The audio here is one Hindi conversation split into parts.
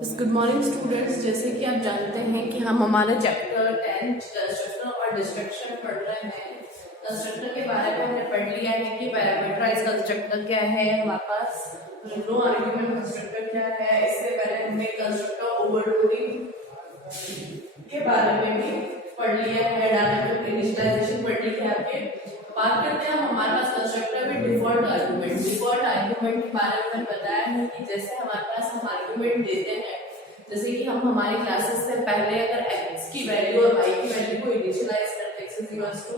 Good morning students. जैसे कि आप जानते हैं कि हम हमारे चैप्टर 10 कंस्ट्रक्टर और डिस्ट्रक्शन पढ़ रहे हैं। कंस्ट्रक्टर के बारे में हमने पढ़ लिया है कि पैरामीटराइज कंस्ट्रक्टर क्या है, हमारे पास नो आर्गुमेंट कंस्ट्रक्टर क्या है। इससे पहले हमने कंस्ट्रक्टर ओवरलोडिंग के बारे में भी पढ़ लिया है, डायनामिक इनिशियलाइजेशन पढ़ ली है। आपके बात करते हैं हम हमारे पास कंस्ट्रक्टर में डिफॉल्ट आर्गुमेंट के बारे में बताया है कि जैसे हमारे पास हम आर्गुमेंट देते हैं, जैसे कि हम हमारी क्लासेस से पहले अगर x की वैल्यू और y की वैल्यू को इनिशियलाइज करते हैं, x इक्वल्स टू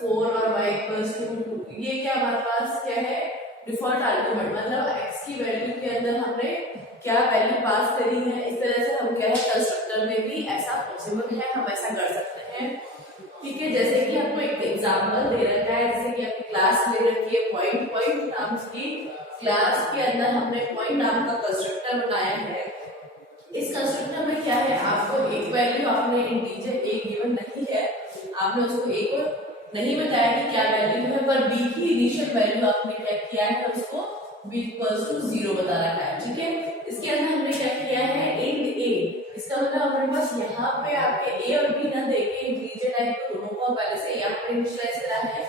4 और y इक्वल्स टू 2, ये क्या हमारे पास क्या है, डिफॉल्ट आर्गुमेंट। मतलब x की वैल्यू के अंदर हमने क्या वैल्यू पास करी है। इस तरह से हम क्या है कंस्ट्रक्टर में भी ऐसा पॉसिबल है, हम ऐसा कर सकते हैं। ठीक है, जैसे कि आपको एक एग्जांपल दे रखा है, जैसे कि आपकी क्लास ले रखी है पॉइंट नाम की क्लास के अंदर हमने पॉइंट नाम का कंस्ट्रक्टर बनाया है। इस कंस्ट्रक्टर में क्या है, आपको एक वैल्यू आपने इंटीजर a गिवन नहीं है, आपने उसको a को नहीं बताया कि क्या वैल्यू है, पर b की इनिशियल वैल्यू आपने क्या किया है, उसको b इक्वल्स टू 0 बता रखा है। ठीक है, इसके अंदर हमने क्या किया है, इंट a। इसका मतलब हमारे पास यहाँ पे आपके a और b ना देके इंटीजर टाइप दोनों को पहले से यहाँ पे इनिशियलाइज करा है।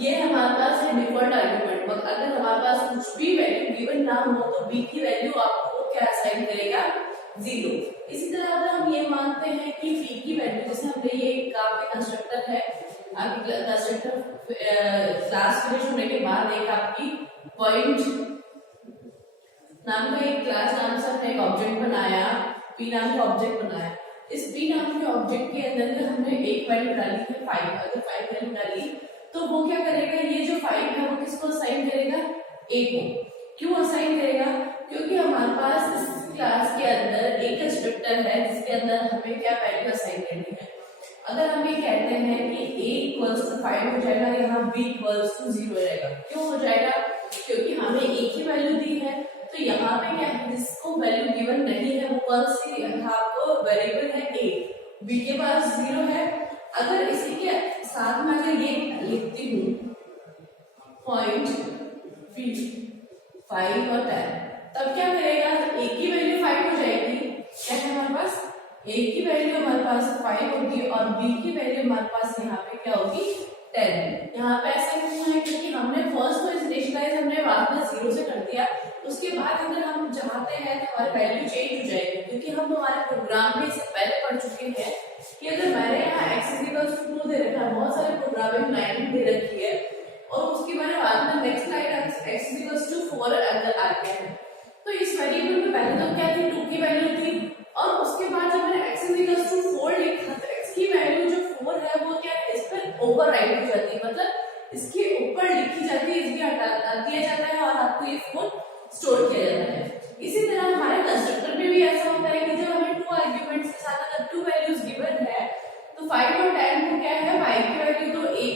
ये हमारे पास है डिफॉल्ट आर्गुमेंट। अगर हमारे पास कुछ भी वैल्यू गिवन ना हो तो b की वैल्यू आपको क्या असाइन करेगा, 0। इसी तरह अगर हम ये मानते हैं कि b की वैल्यू, जैसे हमने ये आपके कंस्ट्रक्टर है, आपकी कंस्ट्रक्टर क्लास फिनिश होने के बाद एक आपकी पॉइंट नाम का एक क्लास नाम से हमने एक ऑब्जेक्ट बनाया, p नाम का ऑब्जेक्ट बनाया। इस p नाम के ऑब्जेक्ट के अंदर हमने एक वैल्यू डाली है 5। अगर 5 वैल्यू डाली तो वो क्या करेगा, ये जो 5 है वो किसको असाइन करेगा, a को। क्यों असाइन करेगा, क्योंकि हमारे पास इस क्लास के अंदर एक कंस्ट्रक्टर है जिसके अंदर हमें क्या वैल्यू असाइन करनी है। अगर हम ये कहते हैं कि a इक्वल्स टू 5 हो जाएगा, यहाँ b इक्वल्स टू 0 रहेगा। क्यों हो जाएगा, क्योंकि हमें a की वैल्यू दी है, तो यहाँ पे क्या है, जिसको वैल्यू गिवन नहीं है वो कौन सी आपको वेरिएबल है a, b के पास 0 है। अगर इसी के साथ में अगर ये लिखती हूँ पॉइंट 5 और 10, तब क्या करेगा, a की वैल्यू 5 हो जाएगी। क्या है हमारे पास, a की वैल्यू हमारे पास 5 होगी और b की वैल्यू हमारे पास यहाँ पे क्या होगी, 10। यहाँ पे ऐसा क्यों है, क्योंकि हमने फर्स्ट को इनिशियलाइज हमने बाद में 0 से कर दिया। उसके बाद अगर हम चाहते हैं तो हमारी वैल्यू चेंज हो जाएगी, क्योंकि हम हमारे प्रोग्राम में इससे पहले पढ़ चुके हैं कि अगर मैंने यहाँ x इक्वल्स टू 2 दे रखा है, बहुत सारे प्रोग्रामिंग लाइन दे रखी है, और उसके मैंने बाद में next line x equals to 4 अंदर आ गया है। तो इस वेरिएबल में पहले तो क्या थी, 2 की वैल्यू थी, और उसके बाद जब मैंने x इक्वल्स टू 4 लिखा तो x की वैल्यू जो 4 है वो क्या है, इस पर ओवरराइट हो जाती है, मतलब इसके ऊपर लिखी जाती है, इसके हटा दिया जाता है और आपको ये 4 स्टोर किया जाता है। इसी तरह हमारे कंस्ट्रक्टर में भी ऐसा होता है कि जब हमें 2 आर्गुमेंट्स के साथ अगर 2 वैल्यूज गिवन है तो 5 और 10 को क्या है, y की वैल्यू तो a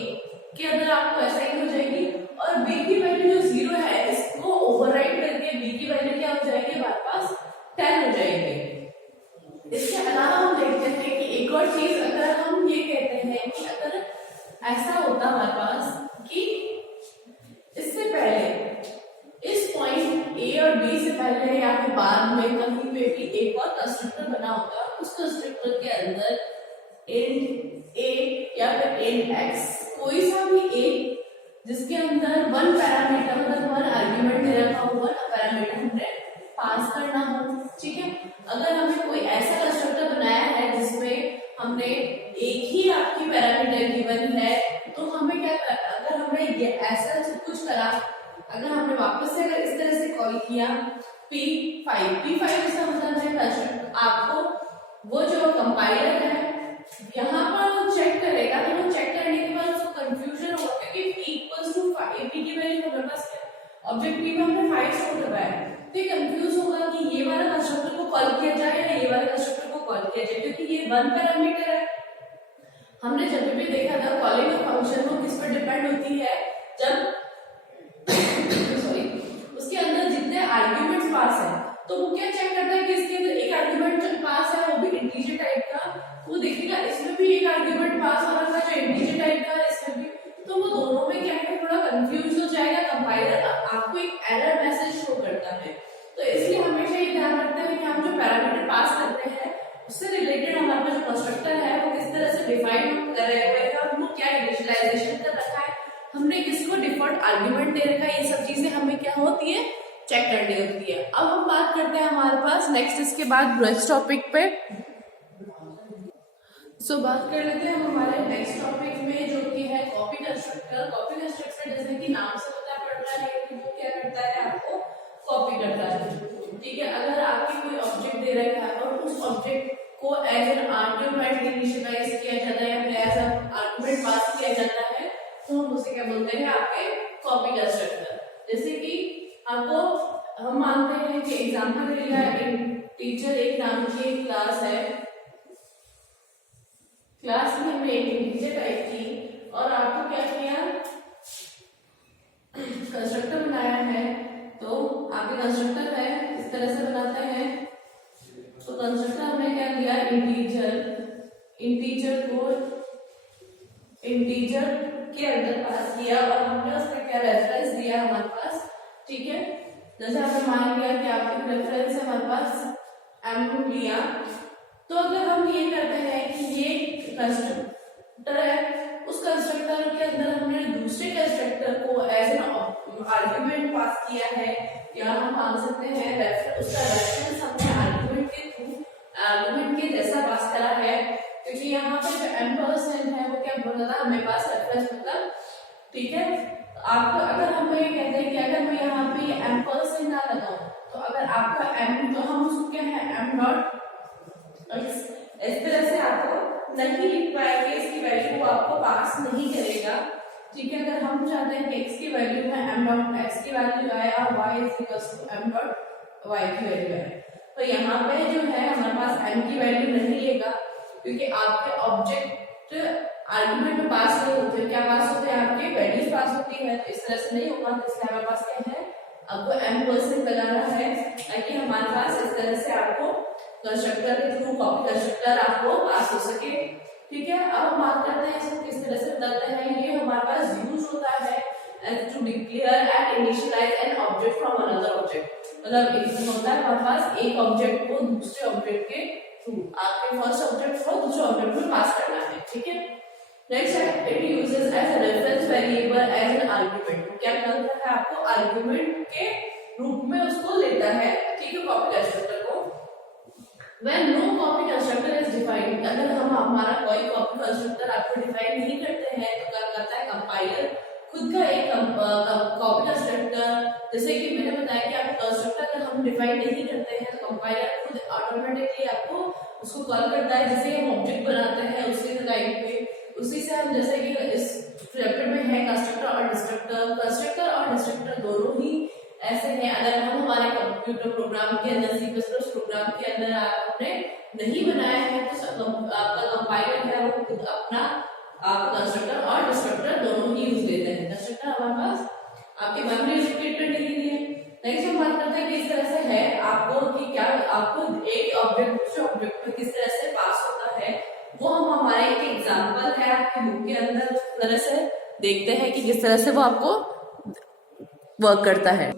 के अंदर आपको असाइन हो जाएगी, और b की वैल्यू जो 0 है इसको ओवरराइट करके b की वैल्यू क्या हो जाएगी, हमारे पास 10 हो जाएगी। इसके अलावा हम देखते हैं कि एक और चीज, अगर हम ये कहते हैं कि अगर ऐसा होता हमारे पास कि इससे पहले इस पॉइंट a और b से पहले या फिर बाद में कहीं पे भी एक और कंस्ट्रक्टर बना होता, उस कंस्ट्रक्टर के अंदर इंट a या फिर इंट x, कोई सा भी a जिसके अंदर 1 पैरामीटर मतलब 1 आर्गुमेंट दे रखा हो, 1 पैरामीटर हमने पास करना हो। ठीक है, अगर हमें कोई ऐसा कंस्ट्रक्टर बनाया है जिसमें हमने एक ही आपकी पैरामीटर गिवन है, तो हमें क्या, अगर हमने ऐसा कुछ करा, अगर हमने वापस से अगर इस तरह से कॉल किया P5 इसका मतलब है आपको वो जो कंपाइलर है यहाँ पर चेक करेगा, तो वो चेक करने के बाद उसको कंफ्यूजन होगा, क्योंकि P इक्वल्स टू 5, P की वैल्यू हमारे पास ऑब्जेक्ट P में हमने 5 स्टोर करवाया है, तो ये कंफ्यूज होगा कि ये वाला कंस्ट्रक्टर को कॉल किया जाए या ये वाले कंस्ट्रक्टर को कॉल किया जाए, क्योंकि ये 1 पैरामीटर है। हमने जब भी देखा था कॉलिंग ऑफ फंक्शन वो किस पर डिपेंड होती है, जब उसके अंदर जितने आर्गुमेंट्स पास है, तो वो क्या चेक करता है कि इसके अंदर एक आर्गुमेंट जो पास है वो भी इंटीजर टाइप का, वो देखेगा इसमें भी एक आर्गुमेंट पास हो रहा है जो इंटीजर टाइप का है, इसमें भी, तो वो दोनों में क्या है, थोड़ा कंफ्यूज हो जाएगा कंपाइलर, आपको एक एरर मैसेज शो करता है। तो इसलिए हमेशा ये ध्यान रखते हैं कि हम जो पैरामीटर पास करते हैं उससे रिलेटेड हमारा जो कंस्ट्रक्टर है वो किस तरह से डिफाइन करे हुए हैं और वो क्या इनिशियलाइजेशन कर रखा है, हमने किसको डिफॉल्ट आर्गुमेंट दे रखा है, ये सब चीजें हमें क्या होती है चेक करनी होती है। अब हम बात करते हैं हमारे पास नेक्स्ट इसके बाद नेक्स्ट टॉपिक पे। बात कर लेते हैं हम हमारे नेक्स्ट टॉपिक में जो कि है कॉपी कंस्ट्रक्टर। कॉपी कंस्ट्रक्टर जैसे कि नाम से पता पड़ रहा है कि वो क्या करता है, आपको कॉपी करता है। ठीक है, अगर आपकी कोई ऑब्जेक्ट दे रखा है और उस ऑब्जेक्ट को एज एन आर्गुमेंट इनिशियलाइज किया जाता है या फिर एज एन आर्गुमेंट पास किया जाता है तो हम उसे क्या बोलते हैं, आपके कॉपी कंस्ट्रक्टर। जैसे कि आपको हम मानते हैं कि एग्जांपल के लिए टीचर एक नाम की एक क्लास है, क्लास में हमने एक इंटीजर टाइप की और आपको क्या किया, कंस्ट्रक्टर बनाया है। तो आपके कंस्ट्रक्टर है इस तरह से बनाते हैं, तो कंस्ट्रक्टर हमने क्या किया, इंटीजर को इंटीजर के अंदर पास किया और हमने उसका क्या रेफरेंस दिया हमारे पास। ठीक है, जैसे हमने मान लिया कि आपके रेफरेंस है हमारे पास m लिया, तो अगर हम ये करते हैं कि ये कंस्ट्रक्टर है, उस कंस्ट्रक्टर के अंदर हमने दूसरे कंस्ट्रक्टर को एज एन आर्गुमेंट पास किया है, या हम मान सकते हैं उसका रेफरेंस हमने आर्गुमेंट के जैसा पास करा है, क्योंकि यहाँ पे जो m% है वो क्या बोल रहा था, हमें पास रेफरेंस मतलब। ठीक है, आपको अगर हम ये कहते हैं कि अगर मैं यहाँ पे m% ना लगाऊं तो अगर आपका m, तो हम उसको क्या है m डॉट इस तरह से आपको नहीं लिख पाएंगे, इसकी वैल्यू वो आपको पास नहीं करेगा। ठीक है, अगर हम चाहते हैं कि x की वैल्यू में m डॉट x की वैल्यू आए और y is equal to m dot y की वैल्यू आए, तो यहाँ पे जो है हमारे पास m की वैल्यू नहीं लेगा, क्योंकि आपके ऑब्जेक्ट आर्गुमेंट में पास नहीं होते, क्या पास होते हैं, आपके वैल्यूज पास होती है, तो इस तरह से नहीं होगा। तो इसलिए हमारे पास क्या है, आपको m% लगाना है ताकि हमारे पास इस तरह से आपको कंस्ट्रक्टर के थ्रू कॉपी कंस्ट्रक्टर आपको पास हो सके। ठीक है, अब हम बात करते हैं इसको किस तरह से बताते हैं। ये हमारे पास यूज होता है to declare and initialise an object from another object. मतलब एक होता है हमारे पास एक ऑब्जेक्ट को दूसरे ऑब्जेक्ट के थ्रू, आपके फर्स्ट ऑब्जेक्ट को दूसरे ऑब्जेक्ट में पास करना है। ठीक है, नेक्स्ट है it uses as a reference variable as an argument. क्या करता है, आपको आर्गुमेंट के रूप में उसको लेता है। ठीक है, कॉपी कंस्ट्रक्टर को। When no copy constructor is defined, अगर हम हमारा कोई कॉपी कंस्ट्रक्टर आपको डिफाइन नहीं करते हैं तो क्या करता है कंपाइलर खुद का एक कॉपी कंस्ट्रक्टर, जैसे कि मैंने बताया कि आपको कंस्ट्रक्टर हम डिफाइन नहीं करते हैं तो कंपाइलर खुद ऑटोमेटिकली आपको उसको कॉल करता है। जैसे हम ऑब्जेक्ट बनाते हैं उसी टाइप पे, उसी से हम जैसे कि इस चैप्टर में है कंस्ट्रक्टर और डिस्ट्रक्टर। कंस्ट्रक्टर और डिस्ट्रक्टर दोनों ही ऐसे हैं। अगर हम हमारे कंप्यूटर प्रोग्राम के अंदर C++ प्रोग्राम के अंदर आपने नहीं बनाया है तो आपका कंपाइलर है वो खुद अपना कंस्ट्रक्टर और डिस्ट्रक्टर दोनों ही यूज लेते हैं। कंस्ट्रक्टर हमारे पास आपके मेमोरी स्टेटमेंट के लिए। नेक्स्ट हम बात करते हैं कि इस तरह से है आपको कि क्या आपको एक ऑब्जेक्ट दूसरे ऑब्जेक्ट में किस तरह से पास होता है, वो हम हमारे एक एग्जांपल है आपके बुक के अंदर उस तरह से देखते हैं कि किस तरह से वो आपको वर्क करता है।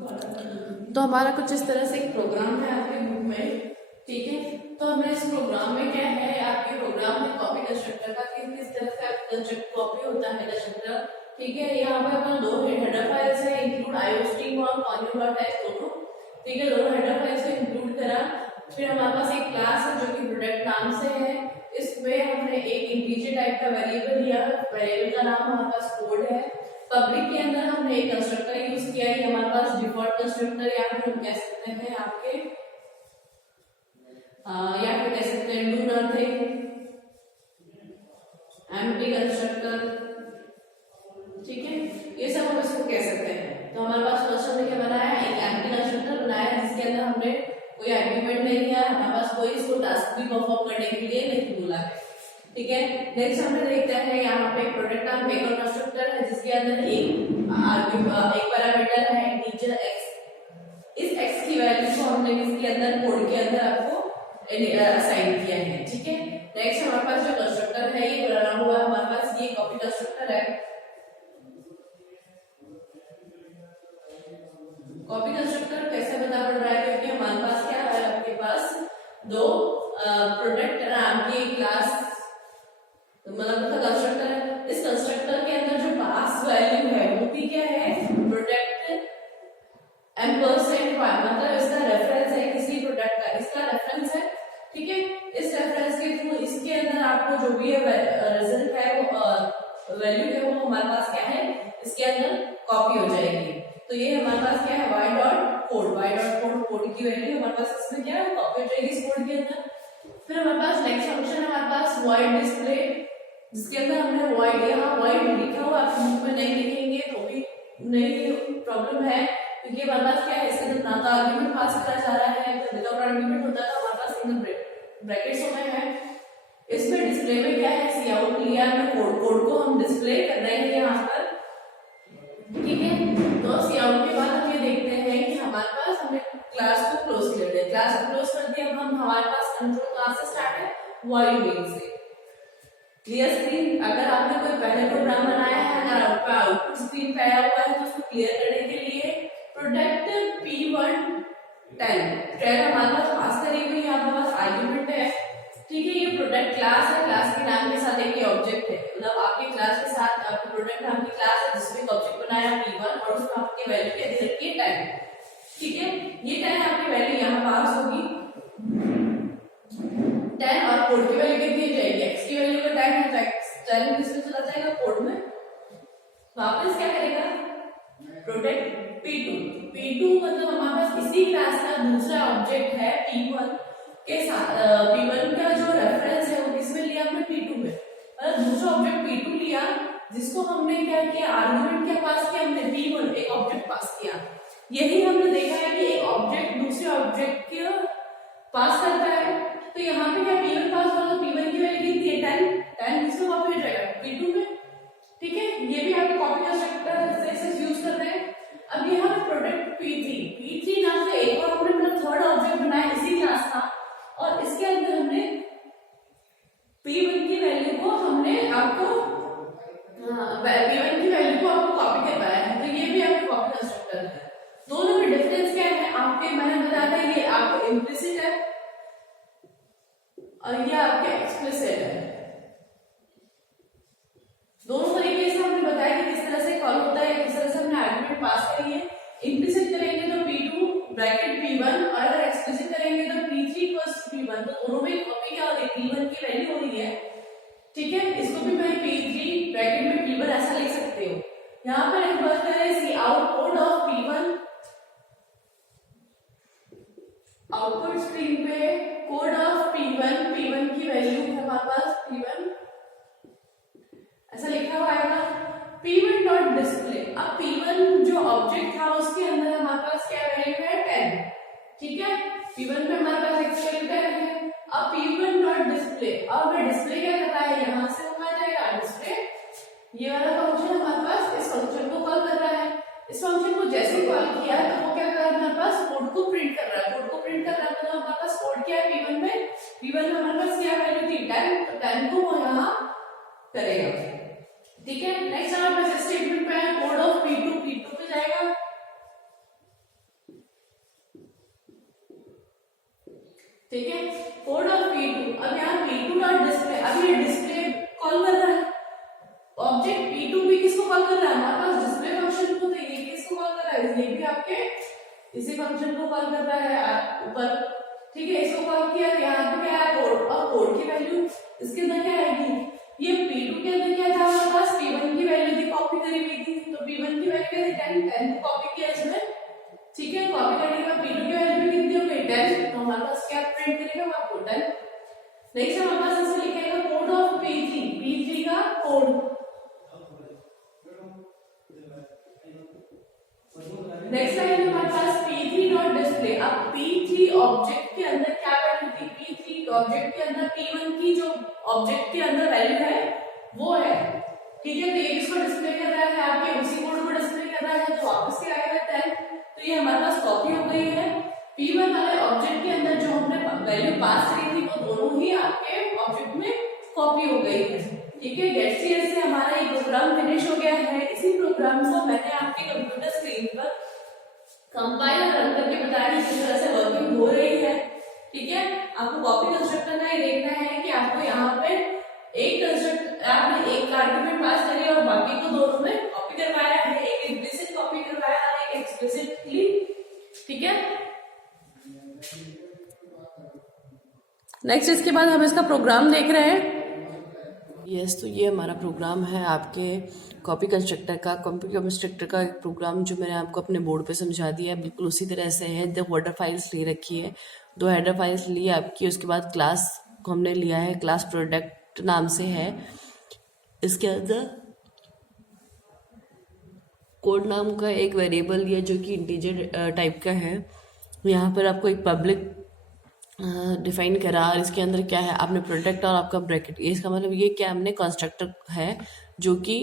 तो हमारा कुछ इस तरह से एक प्रोग्राम है आपके बुक में। ठीक है, तो हमने इस प्रोग्राम में क्या है, आपके प्रोग्राम में कॉपी कंस्ट्रक्टर का किस तरह से कंस्ट्रक्ट कॉपी होता है कंस्ट्रक्टर। ठीक है, यहाँ पे अपना दो हेडर फाइल्स है, इंक्लूड iostream और conio.h दोनों। ठीक है, दोनों हेडर फाइल्स को इंक्लूड करा। फिर हमारे पास एक क्लास है जो कि प्रोडक्ट नाम से है, इसमें हमने एक इंटीजर टाइप का वेरिएबल लिया, वेरिएबल का नाम हमारे पास कोड है। पब्लिक के अंदर हमने एक कंस्ट्रक्टर यूज किया है, हमारे पास डिफॉल्ट कंस्ट्रक्टर या फिर हम कह सकते हैं आपके या फिर कह सकते हैं डू नथिंग एम्प्टी कंस्ट्रक्टर। ठीक है, ये सब हम इसको कह सकते हैं। तो हमारे पास फर्स्ट हमने क्या बनाया, एक एम्प्टी कंस्ट्रक्टर बनाया जिसके अंदर हमने कोई आर्गुमेंट नहीं दिया, हमारे पास कोई इसको टास्क भी परफॉर्म करने के लिए नहीं बोला है। ठीक है, नेक्स्ट हमने देखते हैं यहाँ पे प्रोडक्ट नाम मेकर कंस्ट्रक्टर है जिसके अंदर एक पैरामीटर है इंटीजर x। इस x की वैल्यू को हमने इसके अंदर कोड के अंदर आपको असाइन किया है। ठीक है, नेक्स्ट हमारे पास जो कंस्ट्रक्टर है ये बना हुआ है, हमारे पास ये कॉपी कंस्ट्रक्टर है। कॉपी कंस्ट्रक्टर कैसे बता पड़ रहा है, क्योंकि दो प्रोडक्ट नाम की क्लास मतलब कंस्ट्रक्टर है। इस कंस्ट्रक्टर के अंदर जो पास वैल्यू है वो भी क्या है, प्रोडक्ट एम्परसेंड मतलब इसका रेफरेंस है किसी प्रोडक्ट का, इसका रेफरेंस है, ठीक है। इस रेफरेंस के थ्रू इसके अंदर आपको जो भी रिजल्ट है वो वैल्यू है वो हमारे पास क्या है, इसके अंदर कॉपी हो जाएगी। तो ये हमारे पास क्या है, y डॉट कोड कोड की वैल्यू हमारे पास इसमें क्या है, कॉपी हो जाएगी इस कोड के अंदर। फिर हमारे पास नेक्स्ट फंक्शन है हमारे पास void डिस्प्ले, जिसके अंदर हमने void, यहाँ void लिखा हुआ आप बुक में नहीं लिखेंगे तो भी नहीं प्रॉब्लम है, क्योंकि हमारे पास क्या है, इसके अंदर ना तो आर्गुमेंट पास करा जा रहा है, तो विदाउट आर्गुमेंट होता था हमारे पास सिंगल ब्रैकेट्स होते हैं। इसमें डिस्प्ले में क्या है, सी आउट लिया है कोड को हम डिस्प्ले कर रहे हैं यहाँ पर, ठीक है। तो सी आउट के बाद हम ये देखते हैं कि हमारे पास हमने क्लास को क्लोज कर दिया, क्लास को क्लोज कर दिया, हम हमारे पास कंट्रोल कहाँ से स्टार्ट है, वॉइड मेन से। क्लियर स्क्रीन, अगर आपने कोई पहले प्रोग्राम बनाया है, अगर आपका आउटपुट स्क्रीन पे आया हुआ है तो उसको क्लियर करने के लिए प्रोडक्ट p1 10 हमारे पास करी हुई है, हमारे पास आर्गुमेंट है, ठीक है। ये प्रोडक्ट क्लास है, क्लास के नाम के साथ एक ऑब्जेक्ट है, मतलब आपके क्लास के साथ आपके प्रोडक्ट नाम की क्लास है जिसमें ऑब्जेक्ट बनाया p1 और उसमें आपकी वैल्यू क्या दे रखी है 10, ठीक है। ये 10 आपकी वैल्यू यहाँ पास होगी 10 और कोड की वैल्यू कितनी हो जाएगी, x की वैल्यू का 10 है, 10 किसमें चला जाएगा, कोड में, वापस क्या करेगा, प्रोडक्ट p2 मतलब हमारे पास इसी क्लास का दूसरा ऑब्जेक्ट है p1 के साथ, p1 का जो रेफरेंस है वो किसमें लिया हमने, p2 में, मतलब दूसरा ऑब्जेक्ट p2 लिया, जिसको हमने क्या किया, आर्गुमेंट क्या पास किया हमने, p1 एक ऑब्जेक्ट पास किया। यही हमने देखा है कि एक ऑब्जेक्ट दूसरे ऑब्जेक्ट के पास करता है, तो यहाँ पे क्या p1 पास होगा, तो p1 की वैल्यू कितनी है 10 किसमें कॉपी हो जाएगा, p2 में, ठीक है। ये भी आपके कॉपी कंस्ट्रक्टर से यूज कर रहे हैं। अब यहाँ पे प्रोडक्ट p3 नाम से एक और हमने अपना थर्ड ऑब्जेक्ट बनाया इसी क्लास का, और इसके अंदर हमने p1 की वैल्यू को हमने आपको p1 की वैल्यू को आपको कॉपी करवाया है, तो ये भी आपका कॉपी कंस्ट्रक्टर है। दोनों में डिफरेंस क्या है, आपके मैंने बताया था ये आपको इम्प्लिसिट है और ये आपके एक्सप्लिसिट है। दोनों तरीके से हमने बताया कि किस तरह से कॉल होता है, किस तरह से हमने आर्गुमेंट पास करी है। इम्प्लिसिट करेंगे तो p2 ब्रैकेट p1 और अगर एक्सप्लिसिट करेंगे तो p3 प्लस p1, तो दोनों में कॉपी क्या हो रही है, p1 की वैल्यू हो रही है, ठीक है। इसको भी मैं p3 ब्रैकेट में p1 ऐसा लिख सकते हो। यहाँ पर एक बात करें, see output of p1, output screen पे कोड ऑफ p1 की वैल्यू है हमारे पास p1 ऐसा लिखा हुआ आएगा, p1 डॉट डिस्प्ले। अब p1 जो ऑब्जेक्ट था उसके अंदर हमारे पास क्या वैल्यू है 10, ठीक है। p1 पे हमारे पास x वैल्यू 10 है। अब p1 डॉट डिस्प्ले, अब मैं डिस्प्ले क्या कर रहा है, यहाँ से आ जाएगा डिस्प्ले, ये वाला फंक्शन हमारे पास इस फंक्शन को कॉल कर रहा है। इस फंक्शन को जैसे कॉल किया तो वो क्या कर रहा है, हमारे पास कोड को प्रिंट कर रहा है, कोड को प्रिंट कर रहा है, तो हमारे पास कोड क्या है p1 में हमारे पास क्या वैल्यू थी 10, तो 10 को वो यहाँ करेगा, ठीक है। नेक्स्ट हमारे पास स्टेटमेंट पे है कोड ऑफ p2 पे जाएगा, ठीक है, कोड ऑफ p2। अब यहाँ p2 डॉट डिस्प्ले, अब ये डिस्प्ले कॉल कर रहा है, ऑब्जेक्ट p2 भी किसको कॉल कर रहा है, हमारे पास डिस्प्ले फंक्शन को, तो ये किसको कॉल कर रहा है, ये भी आपके इसी फंक्शन को कॉल कर रहा है ऊपर, ठीक है। इसको कॉल किया, यहाँ पे क्या है कोड, और कोड की वैल्यू इसके अंदर क्या आएगी, ये p2 के अंदर क्या था हमारे पास, p1 की वैल्यू थी कॉपी करी हुई थी, तो p1 की वैल्यू क्या थी 10 को कॉपी किया इसमें, ठीक है। कॉपी करने के बाद p2 की वैल्यू कितनी हो गई 10, तो हमारे पास क्या प्रिंट करेगा आपको 10। नेक्स्ट हमारे पास इसमें लिखेगा कोड ऑफ p3 का कोड। नेक्स्ट लाइन हमारे पास p3 डॉट डिस्प्ले। अब p3 ऑब्जेक्ट के अंदर क्या वैल्यू थी, p3 ऑब्जेक्ट के अंदर p1 की जो ऑब्जेक्ट के अंदर वैल्यू है वो है, ठीक है। तो ये किसको डिस्प्ले कर रहा है, आपके उसी कोड को डिस्प्ले कर रहा है, तो वापस क्या आएगा 10, तो ये हमारे पास कॉपी हो गई है। p1 वाले ऑब्जेक्ट के अंदर जो हमने वैल्यू पास करी थी वो दोनों ही आपके ऑब्जेक्ट में कॉपी हो गई है, ठीक है। गेटसीएस से हमारा ये प्रोग्राम फिनिश हो गया है। इसी प्रोग्राम को मैंने आपके कंप्यूटर स्क्रीन पर कंपाइल रन करके बताया किस तरह से वर्किंग हो रही है, ठीक है, आपको कॉपी कंस्ट्रक्टर का ही देखना है कि आपको यहाँ पे एक कंस्ट्रक्ट आपने एक आर्गुमेंट पास करी और बाकी को दोनों में कॉपी करवाया है, एक इम्प्लिसिट कॉपी करवाया और एक एक्सप्लिसिटली। ठीक है, नेक्स्ट इसके बाद हम इसका प्रोग्राम देख रहे हैं। तो ये हमारा प्रोग्राम है आपके कॉपी कंस्ट्रक्टर का। कॉपी कंस्ट्रक्टर का एक प्रोग्राम जो मैंने आपको अपने बोर्ड पे समझा दिया है, बिल्कुल उसी तरह से है। 2 हेडर फाइल्स ले रखी है, 2 हेडर फाइल्स ली आपकी। उसके बाद क्लास को हमने लिया है, क्लास प्रोडक्ट नाम से है। इसके अंदर कोड नाम का एक वेरिएबल लिया जो कि इंटीजर टाइप का है। यहाँ पर आपको एक पब्लिक डिफाइन करा और इसके अंदर क्या है, आपने प्रोडक्ट और आपका ब्रैकेट। इसका मतलब ये क्या, हमने कंस्ट्रक्टर है जो कि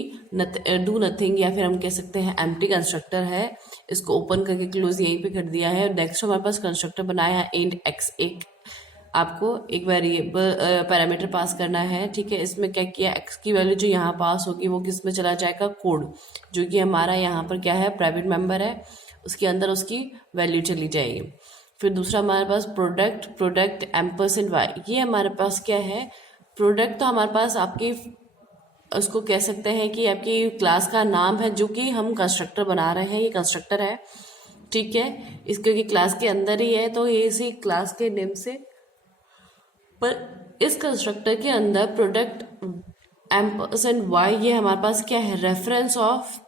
डू नथिंग या फिर हम कह सकते हैं एम्प्टी कंस्ट्रक्टर है। इसको ओपन करके क्लोज यहीं पे कर दिया है। नेक्स्ट हमारे पास कंस्ट्रक्टर बनाया है इंट एक्स। एक आपको एक वेरिएबल पैरामीटर पास करना है। ठीक है, इसमें क्या किया, एक्स की वैल्यू जो यहाँ पास होगी वो किस में चला जाएगा, कोड, जो कि हमारा यहाँ पर क्या है, प्राइवेट मेंबर है, उसके अंदर उसकी वैल्यू चली जाएगी। फिर दूसरा हमारे पास प्रोडक्ट एम्परसेंड वाई। ये हमारे पास क्या है, प्रोडक्ट तो हमारे पास आपकी उसको कह सकते हैं कि आपकी क्लास का नाम है जो कि हम कंस्ट्रक्टर बना रहे हैं, ये कंस्ट्रक्टर है। ठीक है, इसके क्लास के अंदर ही है तो ये इसी क्लास के नेम से, पर इस कंस्ट्रक्टर के अंदर प्रोडक्ट एम्परसेंड वाई ये हमारे पास क्या है, रेफरेंस ऑफ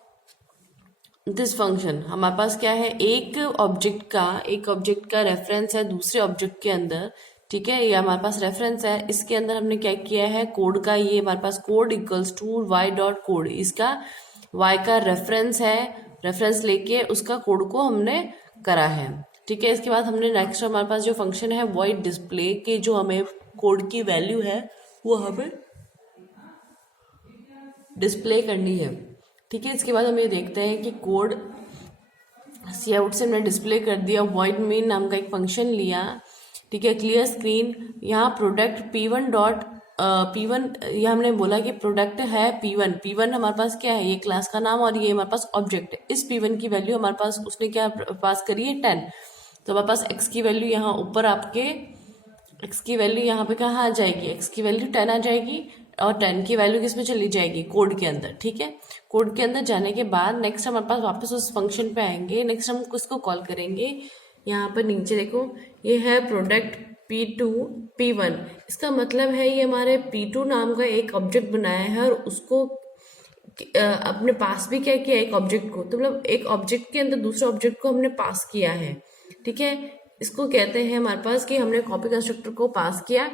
दिस फंक्शन। हमारे पास क्या है, एक ऑब्जेक्ट का रेफरेंस है दूसरे ऑब्जेक्ट के अंदर। ठीक है, ये हमारे पास रेफरेंस है। इसके अंदर हमने क्या किया है, कोड का, ये हमारे पास code equals to Y dot code. इसका वाई का रेफरेंस है, रेफरेंस लेके उसका कोड को हमने करा है। ठीक है, इसके बाद हमने नेक्स्ट हमारे पास जो फंक्शन है वॉइड डिस्प्ले के, जो हमें कोड की वैल्यू है वो हमें डिस्प्ले करनी है। ठीक है, इसके बाद हम ये देखते हैं कि कोड सी आउट से हमने डिस्प्ले कर दिया। वॉइड मेन नाम का एक फंक्शन लिया। ठीक है, क्लियर स्क्रीन, यहाँ प्रोडक्ट p1 डॉट p1, ये हमने बोला कि प्रोडक्ट है p1 हमारे पास क्या है, ये क्लास का नाम और ये हमारे पास ऑब्जेक्ट है। इस p1 की वैल्यू हमारे पास उसने क्या पास करी है, 10। तो हमारे पास x की वैल्यू यहाँ ऊपर आपके x की वैल्यू यहाँ पे कहाँ आ जाएगी, x की वैल्यू 10 आ जाएगी और 10 की वैल्यू किस में चली जाएगी, कोड के अंदर। ठीक है, कोड के अंदर जाने के बाद नेक्स्ट हमारे पास वापस उस फंक्शन पे आएंगे। नेक्स्ट हम उसको कॉल करेंगे। यहाँ पर नीचे देखो, ये है प्रोडक्ट p2 p1। इसका मतलब है ये हमारे p2 नाम का एक ऑब्जेक्ट बनाया है और उसको अपने पास भी क्या किया, एक ऑब्जेक्ट को, तो मतलब एक ऑब्जेक्ट के अंदर दूसरे ऑब्जेक्ट को हमने पास किया है। ठीक है, इसको कहते हैं हमारे पास कि हमने कॉपी कंस्ट्रक्टर को पास किया।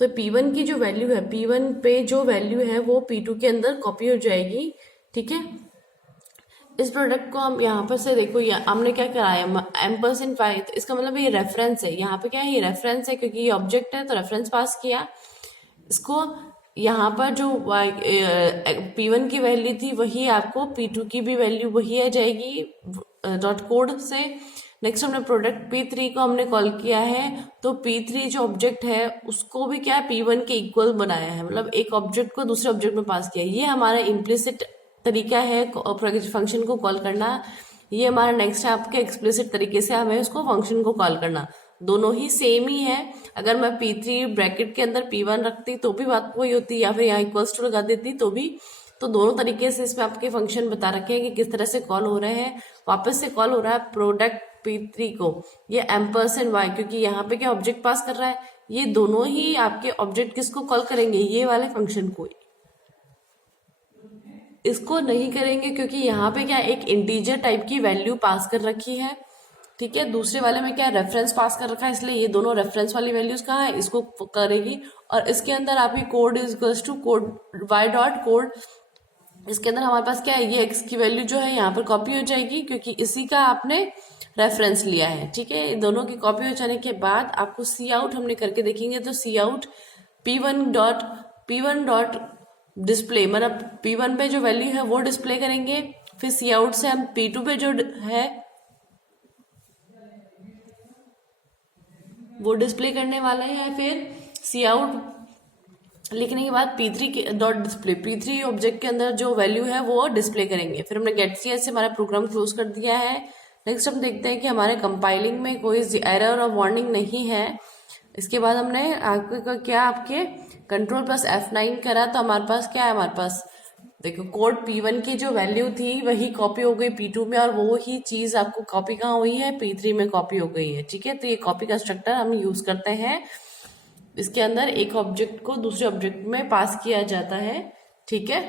तो p1 की जो वैल्यू है, p1 पे जो वैल्यू है वो p2 के अंदर कॉपी हो जाएगी। ठीक है, इस प्रोडक्ट को हम यहाँ पर से देखो, हमने क्या कराया, एम्परसेंड वाई, तो इसका मतलब ये रेफरेंस है। यहाँ पे क्या है, ये रेफरेंस है क्योंकि ये ऑब्जेक्ट है तो रेफरेंस पास किया। इसको यहाँ पर जो p1 की वैल्यू थी वही आपको p2 की भी वैल्यू वही आ जाएगी डॉट कोड से। नेक्स्ट हमने प्रोडक्ट p3 को हमने कॉल किया है, तो p3 जो ऑब्जेक्ट है उसको भी क्या p1 के इक्वल बनाया है, मतलब एक ऑब्जेक्ट को दूसरे ऑब्जेक्ट में पास किया। ये हमारा इम्प्लिसिट तरीका है फंक्शन को कॉल करना। ये हमारा नेक्स्ट है आपके एक्सप्लिसिट तरीके से हमें उसको फंक्शन को कॉल करना। दोनों ही सेम ही है। अगर मैं p3 ब्रैकेट के अंदर p1 रखती तो भी बात वही होती, या फिर यहाँ इक्वल्स टू लगा देती तो भी। तो दोनों तरीके से इसमें आपके फंक्शन बता रखे हैं कि किस तरह से कॉल हो रहे हैं। वापस से कॉल हो रहा है प्रोडक्ट p3 को, ये एम्परसेंड वाई, क्योंकि यहाँ पे क्या ऑब्जेक्ट पास कर रहा है। ये दोनों ही आपके ऑब्जेक्ट किसको कॉल करेंगे, ये वाले फंक्शन को। इसको नहीं करेंगे क्योंकि यहाँ पे क्या एक इंटीजर टाइप की वैल्यू पास कर रखी है। ठीक है, दूसरे वाले में क्या रेफरेंस पास कर रखा है, इसलिए ये दोनों रेफरेंस वाली वैल्यूज कहाँ है, इसको करेगी। और इसके अंदर आपकी code is equals to code Y dot code. इसके अंदर हमारे पास क्या है, ये एक्स की वैल्यू जो है यहाँ पर कॉपी हो जाएगी क्योंकि इसी का आपने रेफरेंस लिया है। ठीक है, दोनों की कॉपी हो जाने के बाद आपको सी आउट हमने करके देखेंगे। तो सी आउट p1 डॉट डिस्प्ले, मतलब p1 पे जो वैल्यू है वो डिस्प्ले करेंगे। फिर सी आउट से हम p2 पे जो है वो डिस्प्ले करने वाले हैं। फिर सी आउट लिखने के बाद p3 के डॉट डिस्प्ले, p3 ऑब्जेक्ट के अंदर जो वैल्यू है वो डिस्प्ले करेंगे। फिर हमने गेट सी से हमारा प्रोग्राम क्लोज कर दिया है। नेक्स्ट हम देखते हैं कि हमारे कंपाइलिंग में कोई एरर और वार्निंग नहीं है। इसके बाद हमने आपके क्या आपके कंट्रोल प्लस F9 करा, तो हमारे पास क्या है, हमारे पास देखो कोड P1 की जो वैल्यू थी वही कॉपी हो गई P2 में, और वो ही चीज आपको कॉपी कहाँ हुई है, P3 में कॉपी हो गई है। ठीक है, तो ये कॉपी कंस्ट्रक्टर हम यूज करते हैं, इसके अंदर एक ऑब्जेक्ट को दूसरे ऑब्जेक्ट में पास किया जाता है। ठीक है,